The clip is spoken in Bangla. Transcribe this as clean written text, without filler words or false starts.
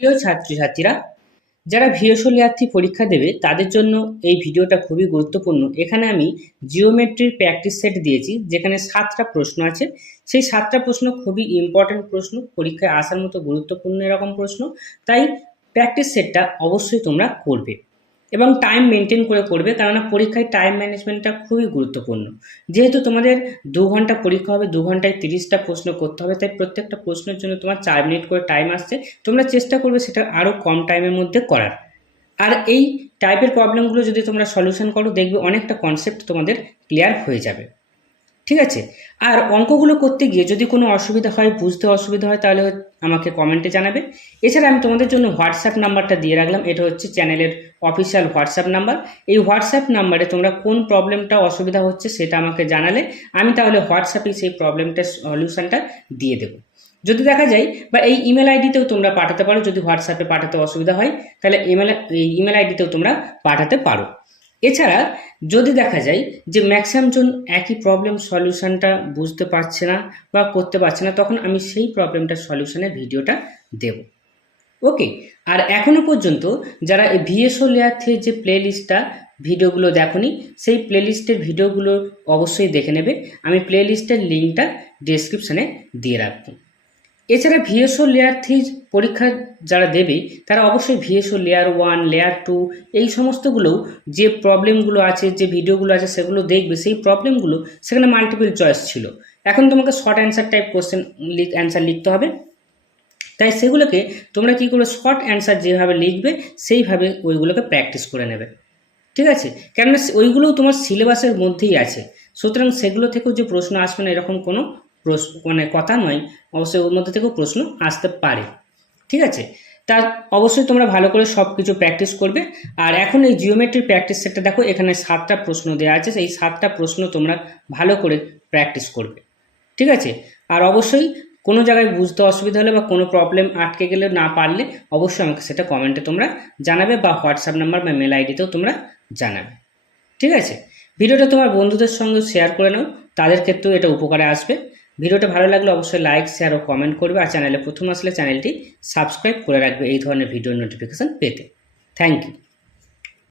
প্রিয় ছাত্রছাত্রীরা, যারা ভিএসও লেয়ার 3 পরীক্ষা দেবে তাদের জন্য এই ভিডিওটা খুবই গুরুত্বপূর্ণ। এখানে আমি জিওমেট্রির প্র্যাকটিস সেট দিয়েছি, যেখানে 7টা প্রশ্ন আছে। সেই 7টা প্রশ্ন খুবই ইম্পর্টেন্ট প্রশ্ন, পরীক্ষায় আসার মতো গুরুত্বপূর্ণ এরকম প্রশ্ন। তাই প্র্যাকটিস সেটটা অবশ্যই তোমরা করবে এবং টাইম মেনটেন করে করবে, কেননা পরীক্ষায় টাইম ম্যানেজমেন্টটা খুবই গুরুত্বপূর্ণ। যেহেতু তোমাদের 2 ঘন্টা পরীক্ষা হবে, 2 ঘন্টায় 30টা প্রশ্ন করতে হবে, তাই প্রত্যেকটা প্রশ্নের জন্য তোমার 4 মিনিট করে টাইম আসছে। তোমরা চেষ্টা করবে সেটা আরও কম টাইমের মধ্যে করার। আর এই টাইপের প্রবলেমগুলো যদি তোমরা সলিউশন করো, দেখবে অনেকটা কনসেপ্ট তোমাদের ক্লিয়ার হয়ে যাবে। ঠিক আছে? আর অঙ্কগুলো করতে গিয়ে যদি কোনো অসুবিধা হয়, বুঝতে অসুবিধা হয়, তাহলে আমাকে কমেন্টে জানাবে। এছাড়া আমি তোমাদের জন্য হোয়াটসঅ্যাপ নাম্বারটা দিয়ে রাখলাম, এটা হচ্ছে চ্যানেলের অফিসিয়াল হোয়াটসঅ্যাপ নাম্বার। এই হোয়াটসঅ্যাপ নাম্বারে তোমরা কোন প্রবলেমটা অসুবিধা হচ্ছে সেটা আমাকে জানালে আমি তাহলে হোয়াটসঅ্যাপে সেই প্রবলেমটার সলিউশনটা দিয়ে দেবো। যদি দেখা যায় বা এই ইমেল আইডিতেও তোমরা পাঠাতে পারো, যদি হোয়াটসঅ্যাপে পাঠাতে অসুবিধা হয় তাহলে এই ইমেল আইডিতেও তোমরা পাঠাতে পারো। এছাড়া যদি দেখা যায় যে ম্যাক্সিমাম জন একই প্রবলেম সলিউশনটা বুঝতে পারছে না বা করতে পারছে না, তখন আমি সেই প্রবলেমটার সলিউশনের ভিডিওটা দেব। ওকে? আর এখনো পর্যন্ত যারা এই ভিএসও লেয়ার 3 যে প্লে লিস্টটা ভিডিওগুলো দেখোনি, সেই প্লে লিস্টের ভিডিওগুলো অবশ্যই দেখে নেবে। আমি প্লে লিস্টের লিঙ্কটা ডেসক্রিপশানে দিয়ে রাখবো। এছাড়া ভিএসও লেয়ার 3 পরীক্ষা যারা দেবে তারা অবশ্যই ভিএসও লেয়ার 1, লেয়ার 2 এই সমস্তগুলোও যে প্রবলেমগুলো আছে, যে ভিডিওগুলো আছে সেগুলো দেখবে। সেই প্রবলেমগুলো সেখানে মাল্টিপল চয়েস ছিল, এখন তোমাকে short answer type question answer লিখতে হবে। তাই সেগুলোকে তোমরা কী করবে, শর্ট অ্যান্সার যেভাবে লিখবে সেইভাবে ওইগুলোকে প্র্যাকটিস করে নেবে। ঠিক আছে? কেননা ওইগুলোও তোমার সিলেবাসের মধ্যেই আছে, সুতরাং সেগুলো থেকেও যে প্রশ্ন আসবে না এরকম কোনো কথা নয়। অবশ্যই ওর মধ্যে থেকেও প্রশ্ন আসতে পারে। ঠিক আছে? তা অবশ্যই তোমরা ভালো করে সব কিছু প্র্যাকটিস করবে। আর এখন এই জিওমেট্রির প্র্যাকটিস সেটটা দেখো, এখানে 7টা প্রশ্ন দেওয়া আছে, এই 7টা প্রশ্ন তোমরা ভালো করে প্র্যাকটিস করবে। ঠিক আছে? আর অবশ্যই কোনো জায়গায় বুঝতে অসুবিধা হলে বা কোনো প্রবলেম আটকে গেলে না পারলে অবশ্যই আমাকে সেটা কমেন্টে তোমরা জানাবে বা হোয়াটসঅ্যাপ নাম্বার বা মেল আইডিতেও তোমরা জানাবে। ঠিক আছে? ভিডিওটা তোমার বন্ধুদের সঙ্গে শেয়ার করে নাও, তাদের ক্ষেত্রেও এটা উপকারে আসবে। ভিডিওটা ভালো লাগলে অবশ্যই লাইক, শেয়ার ও কমেন্ট করবে। আর চ্যানেলে প্রথম আসলে চ্যানেলটি সাবস্ক্রাইব করে রাখবে এই ধরনের ভিডিও নোটিফিকেশান পেতে। Thank you.